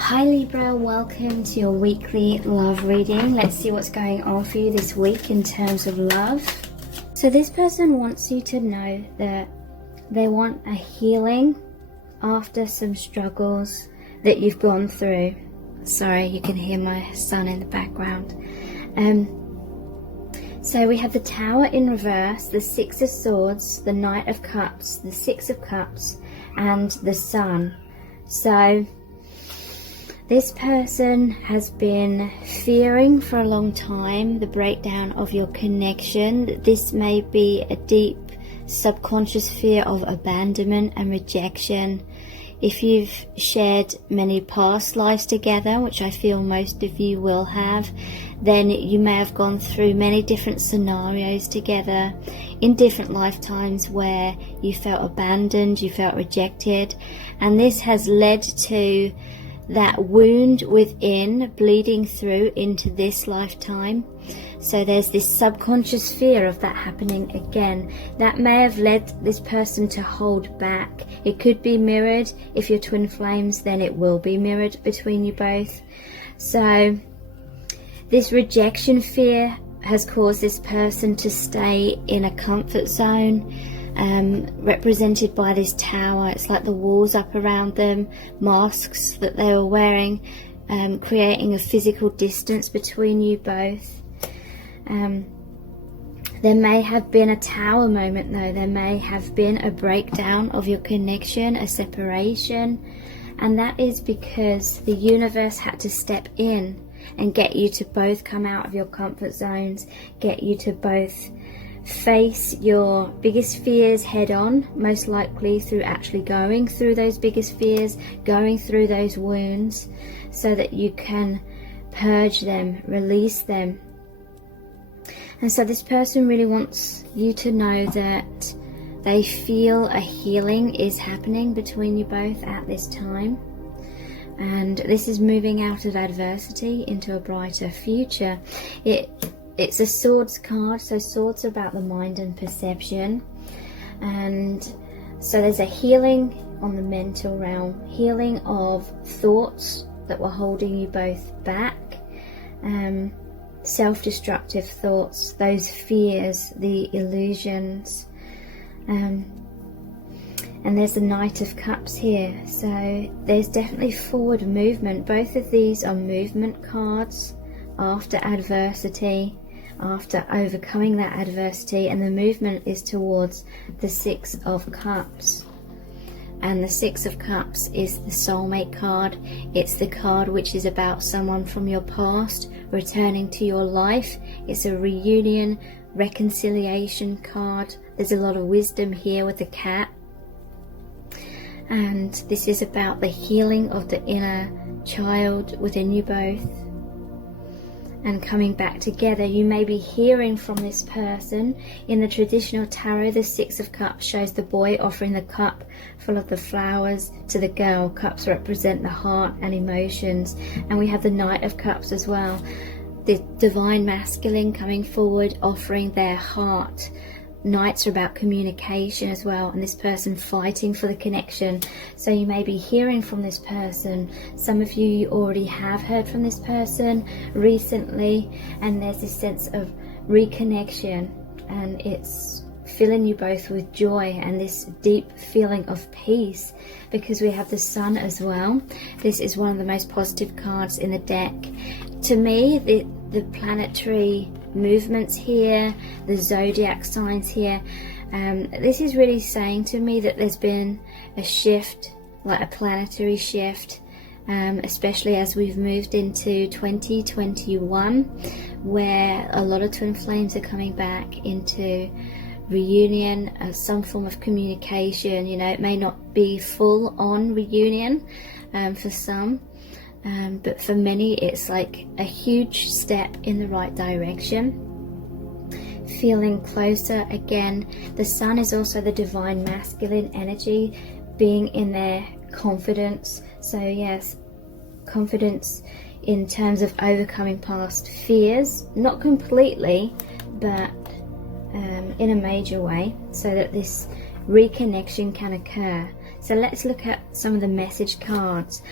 Hi Libra, welcome to your weekly love reading. Let's see what's going on for you this week in terms of love. So this person wants you to know that they want a healing after some struggles that you've gone through. Sorry, you can hear my son in the background. So we have the Tower in reverse, the Six of Swords, the Knight of Cups, the Six of Cups, and the Sun. So this person has been fearing for a long time the breakdown of your connection. This may be a deep subconscious fear of abandonment and rejection. If you've shared many past lives together, which I feel most of you will have, then you may have gone through many different scenarios together in different lifetimes where you felt abandoned, you felt rejected, and this has led to that wound within bleeding through into this lifetime. So there's this subconscious fear of that happening again. That may have led this person to hold back. It could be mirrored. If you're twin flames, then it will be mirrored between you both. So this rejection fear has caused this person to stay in a comfort zone, represented by this tower. It's like the walls up around them, masks that they were wearing, creating a physical distance between you both. There may have been a tower moment though. There may have been a breakdown of your connection, a separation, and that is because the universe had to step in and get you to both come out of your comfort zones, get you to both face your biggest fears head on, most likely through actually going through those biggest fears, going through those wounds, so that you can purge them, release them. And so this person really wants you to know that they feel a healing is happening between you both at this time. And this is moving out of adversity into a brighter future. It's a swords card, so swords are about the mind and perception. And so there's a healing on the mental realm, healing of thoughts that were holding you both back, self-destructive thoughts, those fears, the illusions. And there's the Knight of Cups here, so there's definitely forward movement. Both of these are movement cards after adversity, after overcoming that adversity, and the movement is towards the Six of Cups. And the Six of Cups is the soulmate card. It's the card which is about someone from your past returning to your life. It's a reunion, reconciliation card. There's a lot of wisdom here with the cat. And this is about the healing of the inner child within you both and coming back together. You may be hearing from this person. In the traditional tarot, the Six of Cups shows the boy offering the cup full of the flowers to the girl. Cups represent the heart and emotions. And we have the Knight of Cups as well, the divine masculine coming forward, offering their heart. Knights are about communication as well, and this person fighting for the connection. So you may be hearing from this person. Some of you already have heard from this person recently, and there's this sense of reconnection, and it's filling you both with joy and this deep feeling of peace, because we have the Sun as well. This is one of the most positive cards in the deck. To me, the planetary movements here, the zodiac signs here, this is really saying to me that there's been a shift, like a planetary shift, especially as we've moved into 2021, where a lot of twin flames are coming back into reunion, some form of communication. You know, it may not be full on reunion for some, but for many it's like a huge step in the right direction, feeling closer again. The Sun is also the divine masculine energy, being in their confidence. So yes, confidence in terms of overcoming past fears, not completely, but in a major way, so that this reconnection can occur. So let's look at some of the message cards.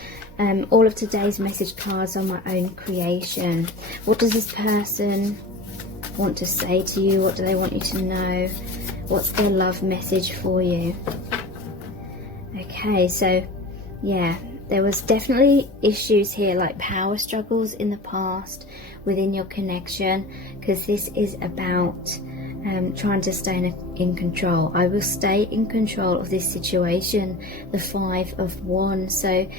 All of today's message cards are my own creation. What does this person want to say to you? What do they want you to know? What's their love message for you? Okay, so yeah, there was definitely issues here, like power struggles in the past within your connection, because this is about trying to stay in control. I will stay in control of this situation, the 5 of Wands. So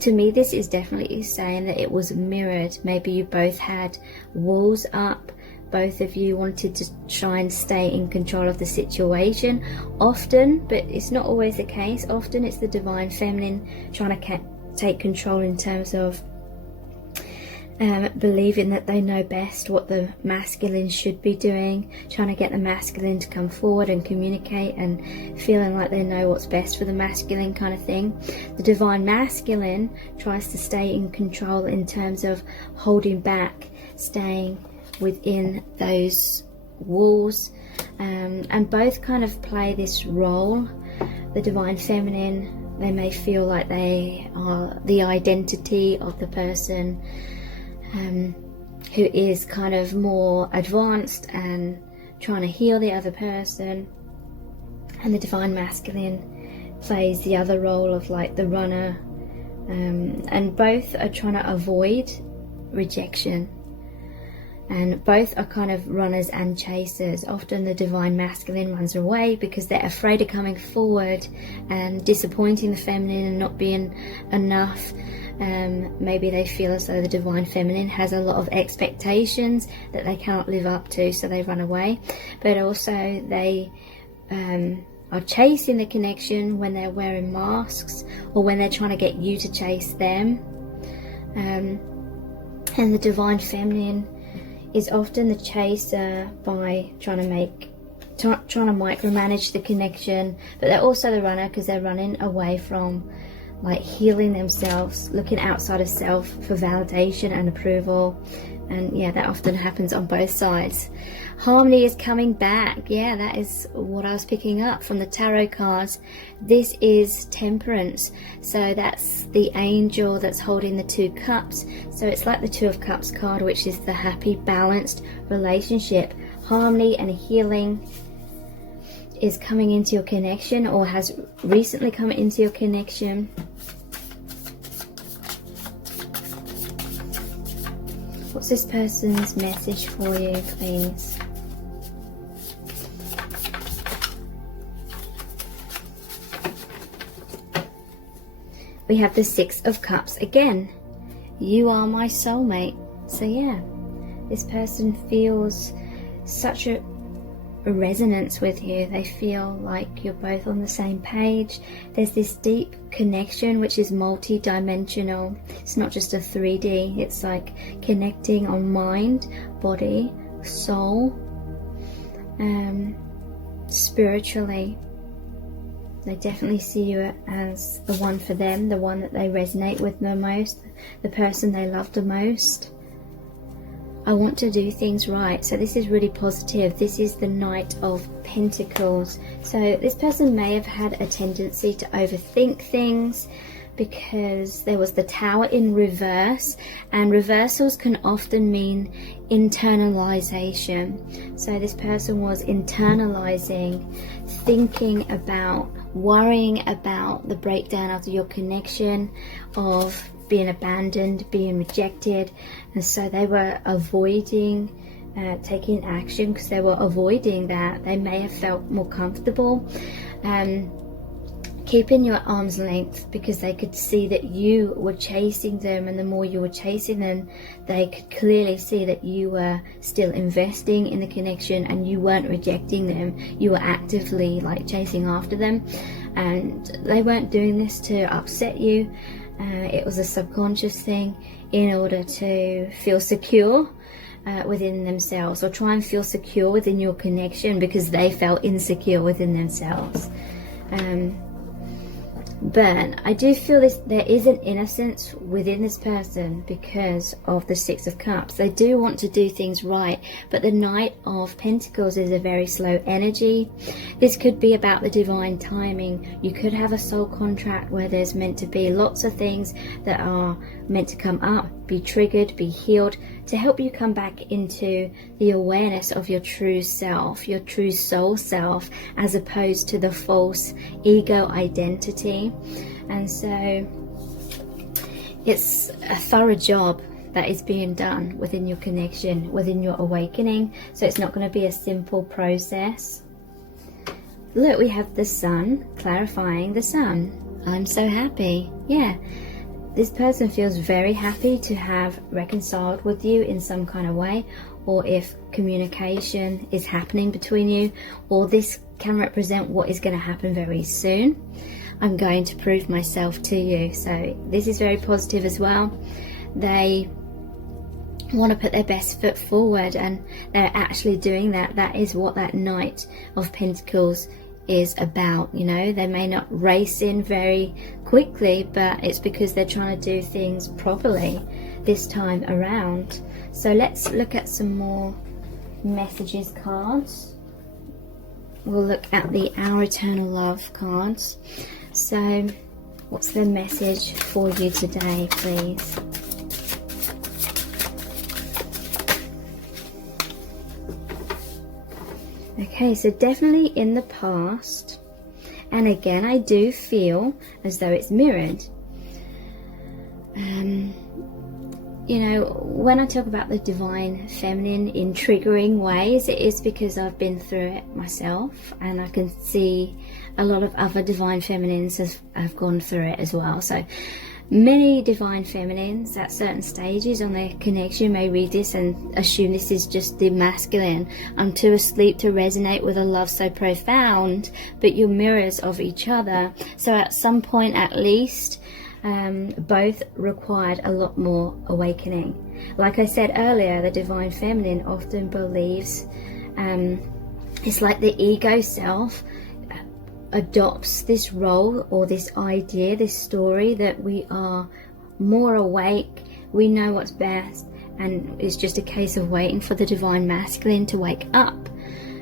to me, this is definitely saying that it was mirrored. Maybe you both had walls up. Both of you wanted to try and stay in control of the situation. Often, but it's not always the case, often it's the divine feminine trying to take control in terms of believing that they know best what the masculine should be doing, trying to get the masculine to come forward and communicate, and feeling like they know what's best for the masculine kind of thing. The divine masculine tries to stay in control in terms of holding back, staying within those walls, and both kind of play this role. The divine feminine, they may feel like they are the identity of the person who is kind of more advanced and trying to heal the other person, and the divine masculine plays the other role of like the runner, and both are trying to avoid rejection, and both are kind of runners and chasers. Often the divine masculine runs away because they're afraid of coming forward and disappointing the feminine and not being enough. Maybe they feel as though the divine feminine has a lot of expectations that they cannot live up to, so they run away. But also they are chasing the connection when they're wearing masks, or when they're trying to get you to chase them. And the divine feminine is often the chaser by trying to micromanage the connection, but they're also the runner because they're running away from like healing themselves, looking outside of self for validation and approval. And yeah, that often happens on both sides. Harmony is coming back. Yeah, that is what I was picking up from the tarot cards. This is Temperance. So that's the angel that's holding the 2 cups. So it's like the 2 of Cups card, which is the happy, balanced relationship. Harmony and healing is coming into your connection, or has recently come into your connection. What's this person's message for you, please? We have the 6 of Cups again. You are my soulmate. So yeah, this person feels such a resonance with you. They feel like you're both on the same page. There's this deep connection which is multi-dimensional. It's not just a 3D. It's like connecting on mind, body, soul, spiritually. They definitely see you as the one for them, the one that they resonate with the most, the person they love the most. I want to do things right. So this is really positive. This is the Knight of Pentacles. So this person may have had a tendency to overthink things, because there was the Tower in reverse, and reversals can often mean internalization. So this person was internalizing, thinking about, worrying about the breakdown of your connection, of being abandoned, being rejected, and so they were avoiding taking action because they were avoiding that. They may have felt more comfortable keeping your arm's length, because they could see that you were chasing them, and the more you were chasing them, they could clearly see that you were still investing in the connection and you weren't rejecting them. You were actively like chasing after them, and they weren't doing this to upset you. It was a subconscious thing in order to feel secure within themselves, or try and feel secure within your connection because they felt insecure within themselves. But I do feel there is an innocence within this person because of the Six of Cups. They do want to do things right, but the Knight of Pentacles is a very slow energy. This could be about the divine timing. You could have a soul contract where there's meant to be lots of things that are meant to come up, be triggered, be healed, to help you come back into the awareness of your true self, your true soul self, as opposed to the false ego identity. And so it's a thorough job that is being done within your connection, within your awakening. So it's not going to be a simple process. Look, we have the Sun, clarifying the Sun. I'm so happy. Yeah. This person feels very happy to have reconciled with you in some kind of way, or if communication is happening between you, or this can represent what is going to happen very soon. I'm going to prove myself to you. So this is very positive as well. They want to put their best foot forward, and they're actually doing that. That is what that Knight of Pentacles is about. You know, they may not race in very quickly, but it's because they're trying to do things properly this time around. So let's look at some more messages cards. We'll look at the Our Eternal Love cards. So what's the message for you today, please? Okay, so definitely in the past, and again I do feel as though it's mirrored. You know, when I talk about the divine feminine in triggering ways, it is because I've been through it myself, and I can see a lot of other divine feminines have gone through it as well. So many divine feminines at certain stages on their connection may read this and assume this is just the masculine. I'm too asleep to resonate with a love so profound, but you're mirrors of each other. So at some point at least, both required a lot more awakening. Like I said earlier, the divine feminine often believes it's like the ego self adopts this role or this idea, this story, that we are more awake, we know what's best, and it's just a case of waiting for the divine masculine to wake up.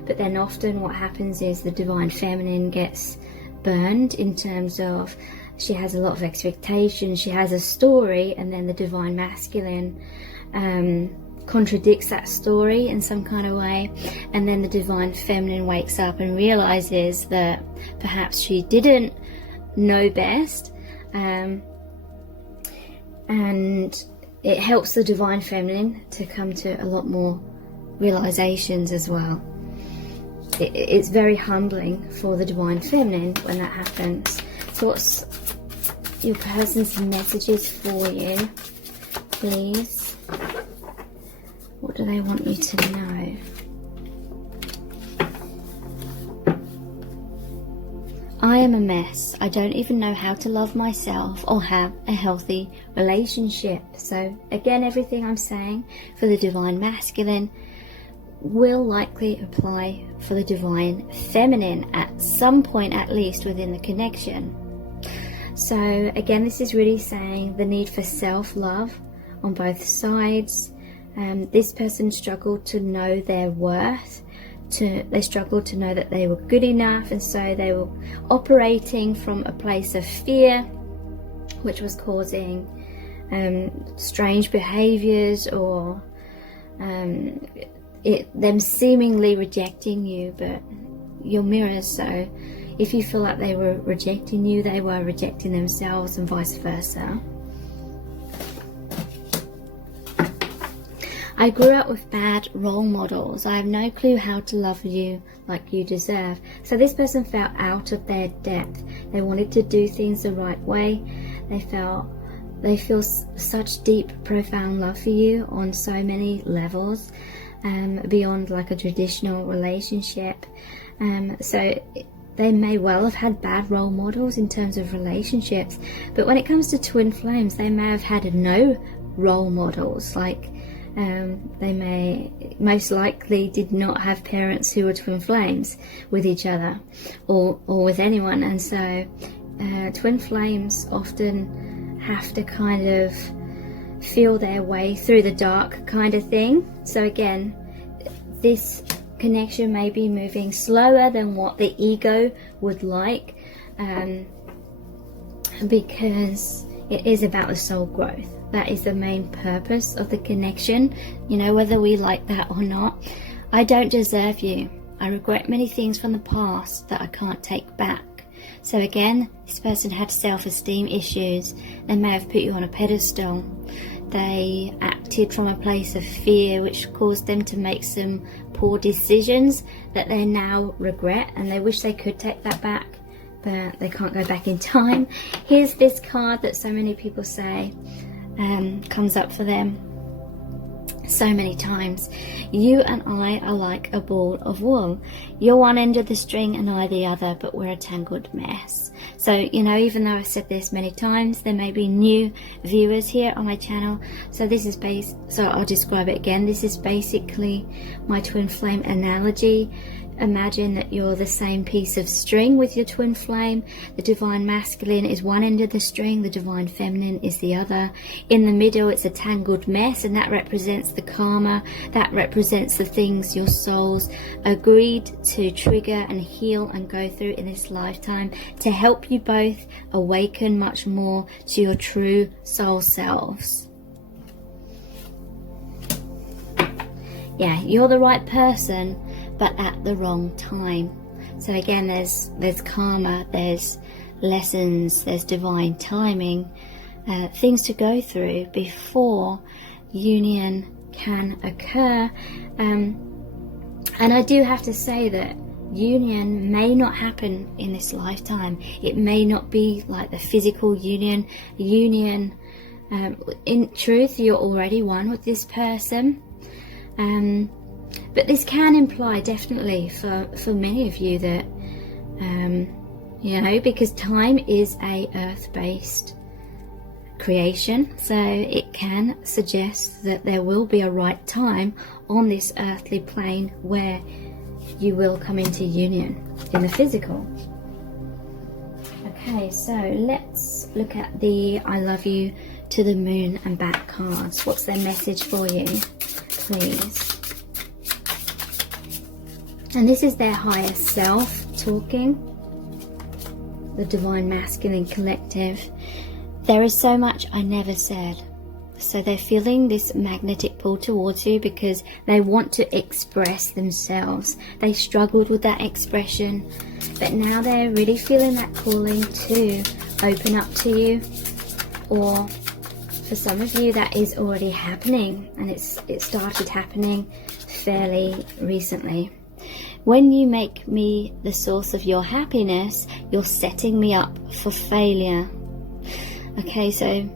But then often what happens is the divine feminine gets burned in terms of she has a lot of expectations, she has a story, and then the divine masculine contradicts that story in some kind of way, and then the divine feminine wakes up and realizes that perhaps she didn't know best, and it helps the divine feminine to come to a lot more realizations as well. It's very humbling for the divine feminine when that happens. So what's your person's messages for you, please? What do they want you to know? I am a mess. I don't even know how to love myself or have a healthy relationship. So again, everything I'm saying for the divine masculine will likely apply for the divine feminine at some point, at least within the connection. So again, this is really saying the need for self-love on both sides. This person struggled to know their worth. They struggled to know that they were good enough, and so they were operating from a place of fear, which was causing strange behaviors or them seemingly rejecting you. But you're mirrors, so if you feel like they were rejecting you, they were rejecting themselves, and vice versa. I grew up with bad role models. I have no clue how to love you like you deserve. So this person felt out of their depth. They wanted to do things the right way. They feel such deep, profound love for you on so many levels, beyond like a traditional relationship. So they may well have had bad role models in terms of relationships, but when it comes to twin flames, they may have had no role models. Like they may most likely did not have parents who were twin flames with each other or with anyone, and so twin flames often have to kind of feel their way through the dark kind of thing. So again, this connection may be moving slower than what the ego would like, because it is about the soul growth. That is the main purpose of the connection, you know, whether we like that or not. I don't deserve you. I regret many things from the past that I can't take back. So again, this person had self-esteem issues. They may have put you on a pedestal. They acted from a place of fear, which caused them to make some poor decisions that they now regret, and they wish they could take that back, but they can't go back in time. Here's this card that so many people say comes up for them so many times. You and I are like a ball of wool. You're one end of the string and I the other, but we're a tangled mess. So, you know, even though I've said this many times, there may be new viewers here on my channel. So this is so I'll describe it again. This is basically my twin flame analogy. Imagine that you're the same piece of string with your twin flame. The divine masculine is one end of the string, the divine feminine is the other. In the middle, it's a tangled mess, and that represents the karma. That represents the things your souls agreed to trigger and heal and go through in this lifetime to help you both awaken much more to your true soul selves. Yeah, you're the right person, but at the wrong time. So again, there's karma, there's lessons, there's divine timing, things to go through before union can occur. And I do have to say that union may not happen in this lifetime. It may not be like the physical union. In truth, you're already one with this person. But this can imply definitely for many of you that, you know, because time is a earth-based creation, so it can suggest that there will be a right time on this earthly plane where you will come into union in the physical. Okay, so let's look at the I love you to the moon and back cards. What's their message for you, please? And this is their higher self talking, the divine masculine collective. There is so much I never said. So they're feeling this magnetic pull towards you because they want to express themselves. They struggled with that expression, but now they're really feeling that calling to open up to you. Or for some of you, that is already happening, and it started happening fairly recently. When you make me the source of your happiness, you're setting me up for failure. Okay, so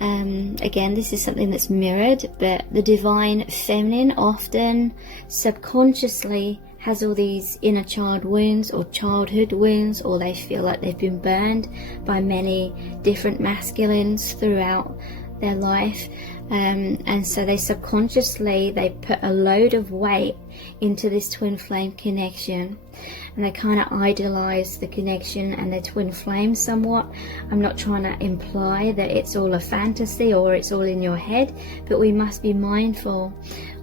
again, this is something that's mirrored, but the divine feminine often subconsciously has all these inner child wounds or childhood wounds, or they feel like they've been burned by many different masculines throughout their life. And so they subconsciously, they put a load of weight into this twin flame connection, and they kind of idolize the connection and their twin flame somewhat. I'm not trying to imply that it's all a fantasy or it's all in your head, but we must be mindful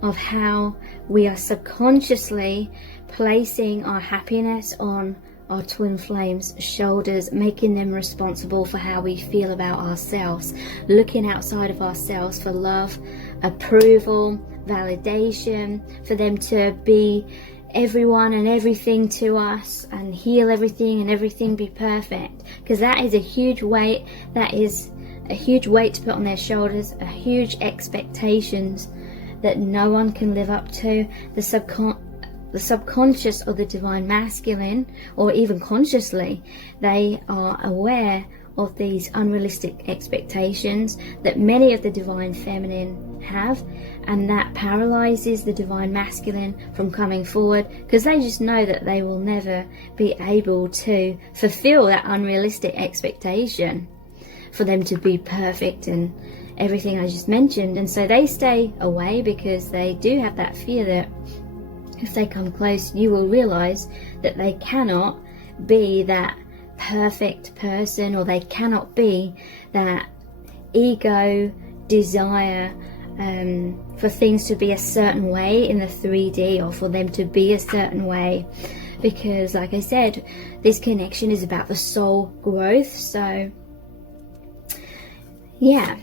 of how we are subconsciously placing our happiness on our twin flames' shoulders, making them responsible for how we feel about ourselves, looking outside of ourselves for love, approval, validation, for them to be everyone and everything to us and heal everything and everything be perfect, because that is a huge weight. That is a huge weight to put on their shoulders, a huge expectations that no one can live up to. The subconscious or the divine masculine, or even consciously, they are aware of these unrealistic expectations that many of the divine feminine have, and that paralyzes the divine masculine from coming forward, because they just know that they will never be able to fulfill that unrealistic expectation for them to be perfect and everything I just mentioned. And so they stay away because they do have that fear that if they come close, you will realize that they cannot be that perfect person, or they cannot be that ego desire for things to be a certain way in the 3D, or for them to be a certain way, because like I said, this connection is about the soul growth. So yeah,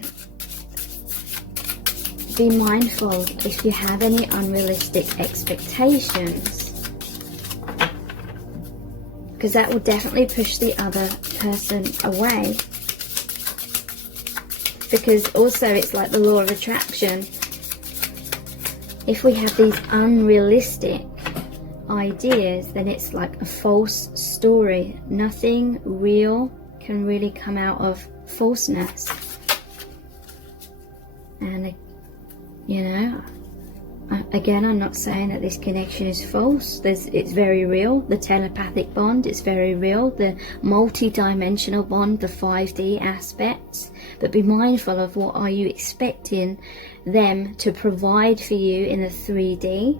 be mindful if you have any unrealistic expectations, because that will definitely push the other person away. Because also it's like the law of attraction. If we have these unrealistic ideas, then it's like a false story. Nothing real can really come out of falseness. And you know, again, I'm not saying that this connection is false. It's very real. The telepathic bond is very real. The multi-dimensional bond, the 5D aspects. But be mindful of what are you expecting them to provide for you in the 3D.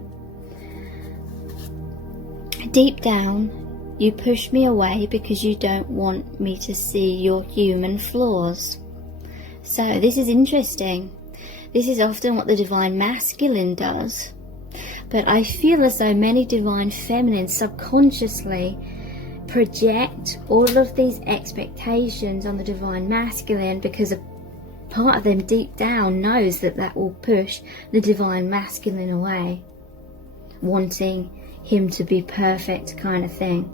Deep down, you push me away because you don't want me to see your human flaws. So this is interesting. This is often what the divine masculine does. But I feel as though many divine feminines subconsciously project all of these expectations on the divine masculine, because a part of them deep down knows that that will push the divine masculine away, wanting him to be perfect kind of thing.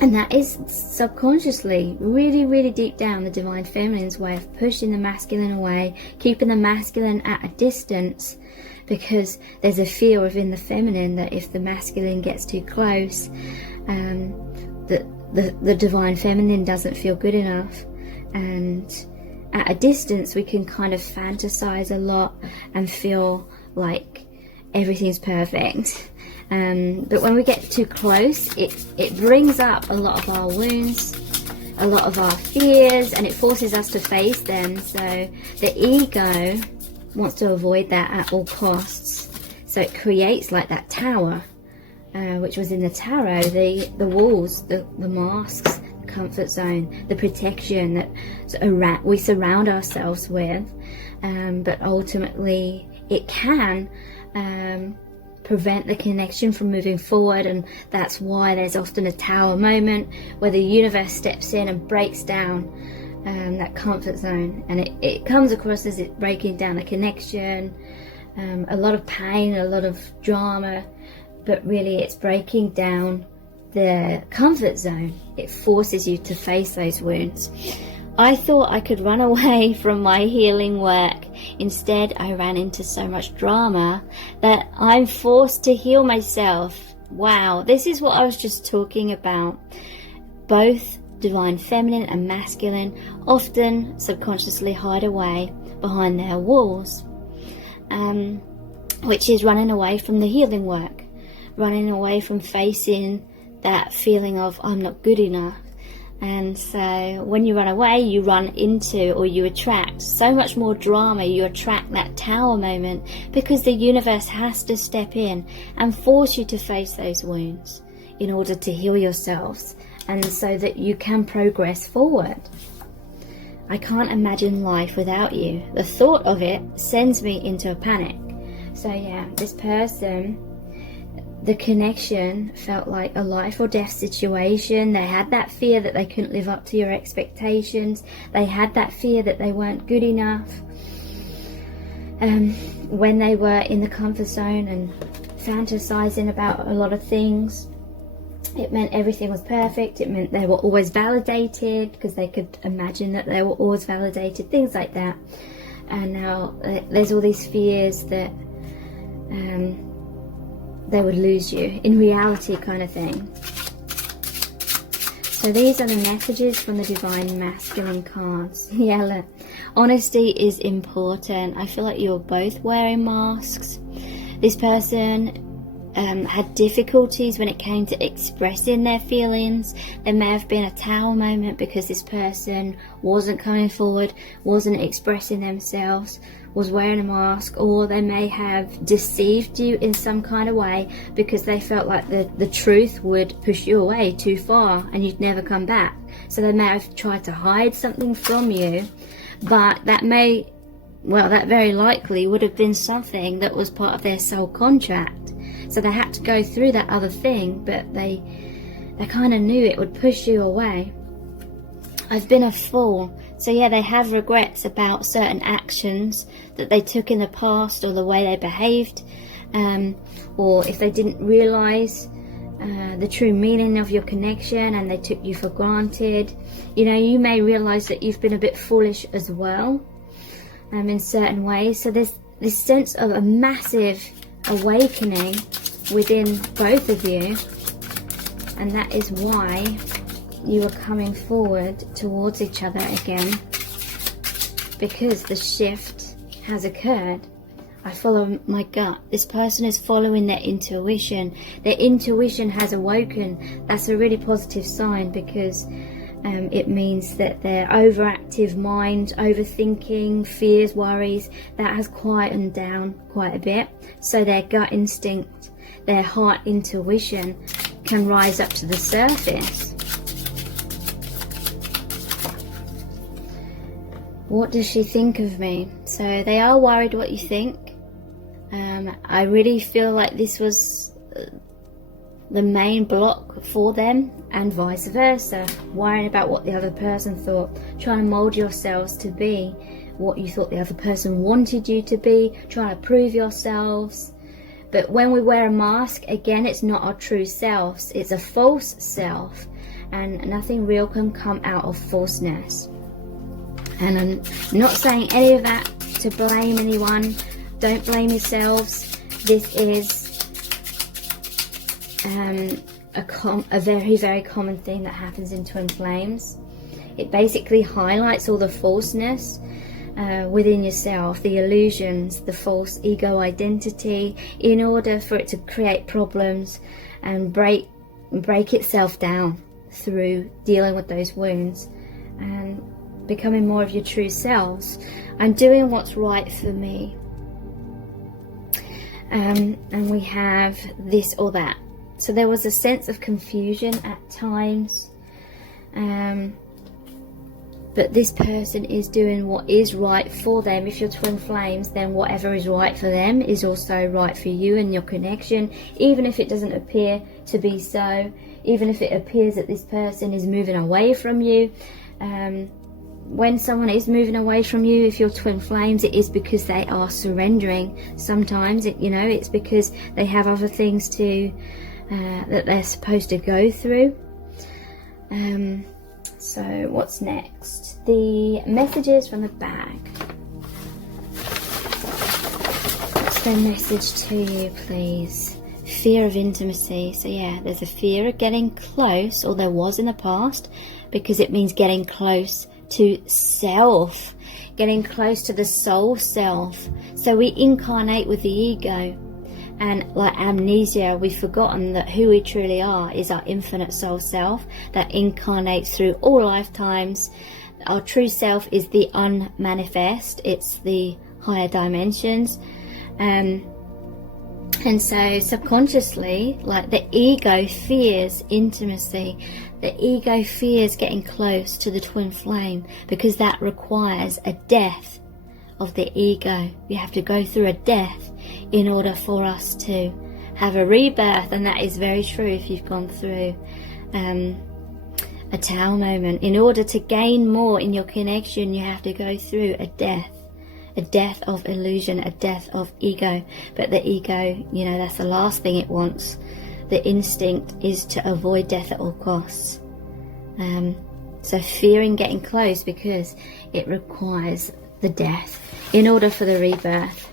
And that is subconsciously, really, really deep down, the divine feminine's way of pushing the masculine away, keeping the masculine at a distance, because there's a fear within the feminine that if the masculine gets too close, the divine feminine doesn't feel good enough. And at a distance, we can kind of fantasize a lot and feel like everything's perfect. But when we get too close, it brings up a lot of our wounds, a lot of our fears, and it forces us to face them. So the ego wants to avoid that at all costs. So it creates like that tower, which was in the tarot, the walls, the masks, the comfort zone, the protection that we surround ourselves with. But ultimately, it can prevent the connection from moving forward, and that's why there's often a tower moment where the universe steps in and breaks down that comfort zone, and it comes across as it breaking down a connection, a lot of pain, a lot of drama, but really it's breaking down the comfort zone. It forces you to face those wounds. I thought I could run away from my healing work. Instead, I ran into so much drama that I'm forced to heal myself. Wow, this is what I was just talking about. Both divine feminine and masculine often subconsciously hide away behind their walls, which is running away from the healing work, running away from facing that feeling of I'm not good enough. And so when you run away, you run into, or you attract so much more drama. You attract that tower moment because the universe has to step in and force you to face those wounds in order to heal yourselves, and so that you can progress forward. I can't imagine life without you. The thought of it sends me into a panic. So yeah, this person, the connection felt like a life or death situation. They had that fear that they couldn't live up to your expectations. They had that fear that they weren't good enough. When they were in the comfort zone and fantasizing about a lot of things, it meant everything was perfect. It meant they were always validated because they could imagine that they were always validated, things like that. And now there's all these fears that they would lose you in reality, kind of thing. So these are the messages from the divine masculine cards. Yeah, look, honesty is important. I feel like you're both wearing masks. This person had difficulties when it came to expressing their feelings. There may have been a tower moment because this person wasn't coming forward, wasn't expressing themselves, was wearing a mask, or they may have deceived you in some kind of way because they felt like the truth would push you away too far and you'd never come back. So they may have tried to hide something from you, but that very likely would have been something that was part of their soul contract. So they had to go through that other thing, but they kind of knew it would push you away. I've been a fool. So yeah, they have regrets about certain actions that they took in the past, or the way they behaved, or if they didn't realise the true meaning of your connection and they took you for granted. You know, you may realise that you've been a bit foolish as well, in certain ways. So there's this sense of a massive awakening within both of you, and that is why you are coming forward towards each other again, because the shift has occurred. I follow my gut. This person is following their intuition. Their intuition has awoken. That's a really positive sign, because it means that their overactive mind, overthinking, fears, worries, that has quietened down quite a bit. So their gut instinct, their heart intuition can rise up to the surface. What does she think of me? So they are worried what you think. I really feel like this was the main block for them, and vice versa. Worrying about what the other person thought, trying to mold yourselves to be what you thought the other person wanted you to be, trying to prove yourselves. But when we wear a mask, again, it's not our true selves, it's a false self, and nothing real can come out of falseness. And I'm not saying any of that to blame anyone. Don't blame yourselves. This is a very, very common thing that happens in twin flames. It basically highlights all the falseness within yourself, the illusions, the false ego identity, in order for it to create problems and break itself down through dealing with those wounds and becoming more of your true selves. I'm doing what's right for me. And we have this or that. So there was a sense of confusion at times. But this person is doing what is right for them. If you're twin flames, then whatever is right for them is also right for you and your connection, even if it doesn't appear to be so, even if it appears that this person is moving away from you. When someone is moving away from you, if you're twin flames, it is because they are surrendering. Sometimes, it's because they have other things that they're supposed to go through. So what's next? The messages from the bag. What's their message to you, please? Fear of intimacy. So yeah, there's a fear of getting close, or there was in the past, because it means getting close to self, getting close to the soul self. So we incarnate with the ego, and like amnesia, we've forgotten that who we truly are is our infinite soul self that incarnates through all lifetimes. Our true self is the unmanifest, it's the higher dimensions, and so subconsciously, like, the ego fears intimacy. The ego fears getting close to the twin flame, because that requires a death of the ego. You have to go through a death in order for us to have a rebirth, and that is very true if you've gone through a tower moment. In order to gain more in your connection, you have to go through a death of illusion, a death of ego. But the ego, that's the last thing it wants. The instinct is to avoid death at all costs. So fearing getting close, because it requires the death in order for the rebirth.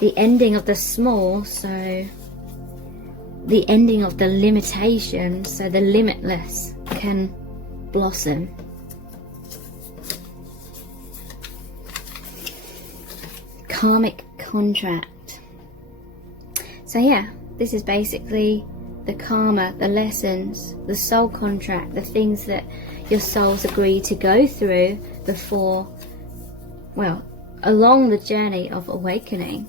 The ending of the small, so the ending of the limitation, so the limitless can blossom. Karmic contract. So yeah, This is basically the karma, the lessons, the soul contract, the things that your souls agree to go through before, well, along the journey of awakening.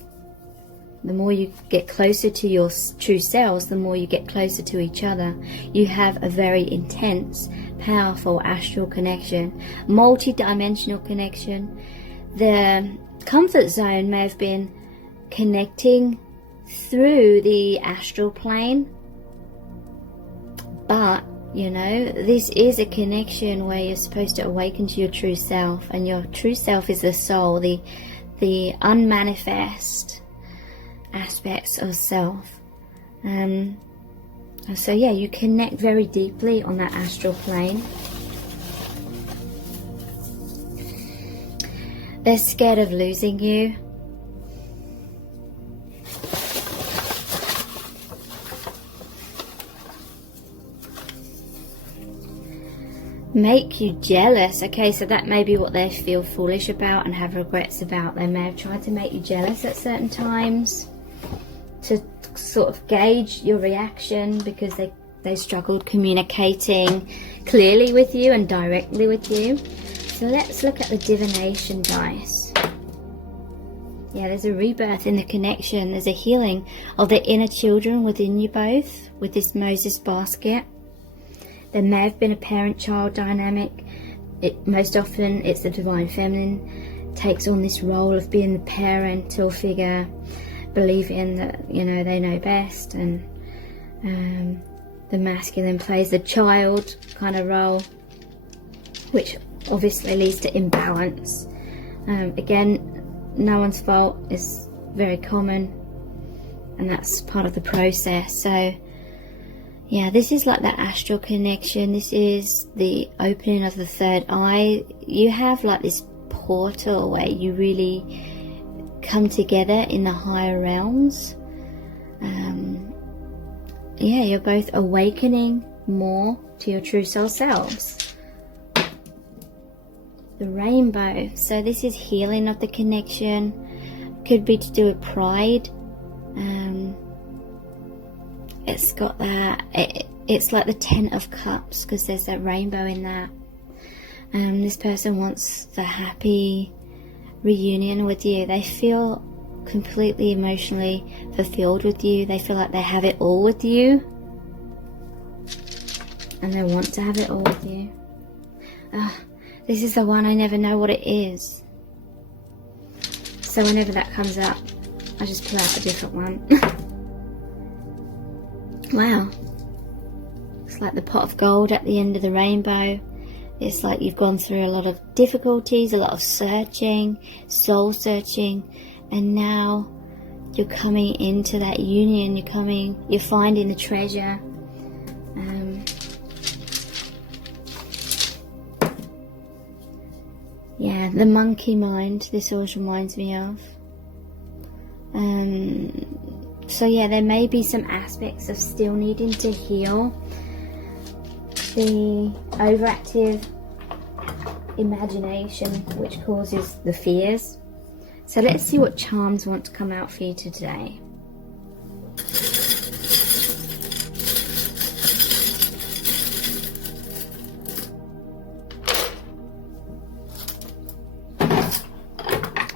The more you get closer to your true selves, the more you get closer to each other. You have a very intense, powerful astral connection, multi-dimensional connection. The comfort zone may have been connecting through the astral plane, but you know, this is a connection where you're supposed to awaken to your true self, and your true self is the soul, the unmanifest aspects of self. So yeah, you connect very deeply on that astral plane. They're scared of losing you. Make you jealous. Okay, so that may be what they feel foolish about and have regrets about. They may have tried to make you jealous at certain times to sort of gauge your reaction, because they struggled communicating clearly with you and directly with you. So let's look at the divination dice. Yeah, there's a rebirth in the connection. There's a healing of the inner children within you both with this Moses basket. There may have been a parent-child dynamic. Most often it's the divine feminine takes on this role of being the parental figure, believing that, you know, they know best, and the masculine plays the child kind of role, which obviously leads to imbalance. Again, no one's fault is very common, and that's part of the process. So yeah, this is like that astral connection. This is the opening of the third eye. You have like this portal where you really come together in the higher realms. Yeah, you're both awakening more to your true soul selves. The rainbow. So this is healing of the connection. Could be to do with pride. It's got that, it's like the 10 of cups, because there's that rainbow in that. This person wants the happy reunion with you. They feel completely emotionally fulfilled with you. They feel like they have it all with you, and they want to have it all with you. This is the one, I never know what it is. So whenever that comes up, I just pull out a different one. Wow, it's like the pot of gold at the end of the rainbow. It's like you've gone through a lot of difficulties, a lot of searching, soul searching, and now you're coming into that union. You're finding the treasure. Yeah, the monkey mind, this always reminds me of. So yeah, there may be some aspects of still needing to heal the overactive imagination, which causes the fears. So let's see what charms want to come out for you today.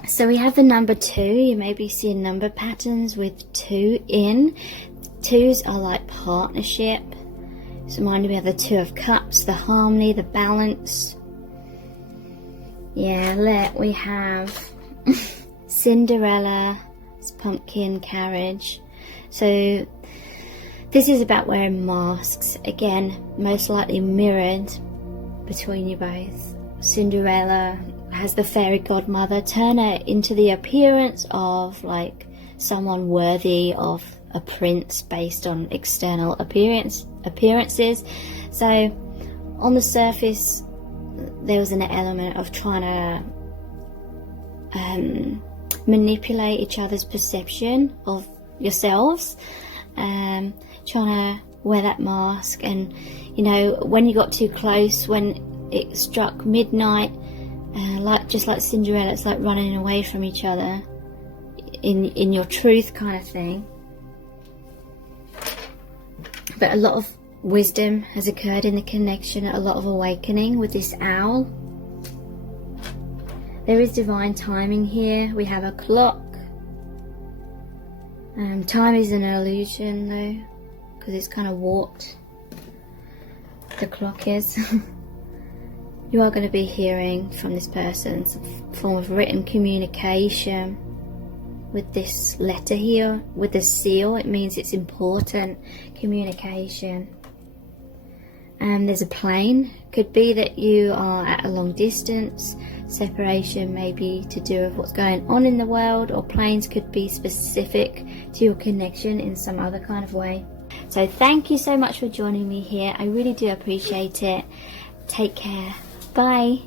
So we have the number 2. You may be seeing number patterns with 2 in. 2s are like partnership. So reminding me of the 2 of cups, the harmony, the balance. Yeah, we have Cinderella's pumpkin carriage. So this is about wearing masks. Again, most likely mirrored between you both. Cinderella has the fairy godmother turn her into the appearance of like someone worthy of a prince based on external appearances. So on the surface there was an element of trying to manipulate each other's perception of yourselves, trying to wear that mask. And you know, when you got too close, when it struck midnight, just like Cinderella, it's like running away from each other in your truth kind of thing. But a lot of wisdom has occurred in the connection, a lot of awakening with this owl. There is divine timing here. We have a clock. Time is an illusion though, because it's kind of warped. The clock is. You are going to be hearing from this person some form of written communication with this letter here, with the seal. It means it's important communication. There's a plane. Could be that you are at a long distance. Separation may be to do with what's going on in the world, or planes could be specific to your connection in some other kind of way. So thank you so much for joining me here. I really do appreciate it. Take care. Bye.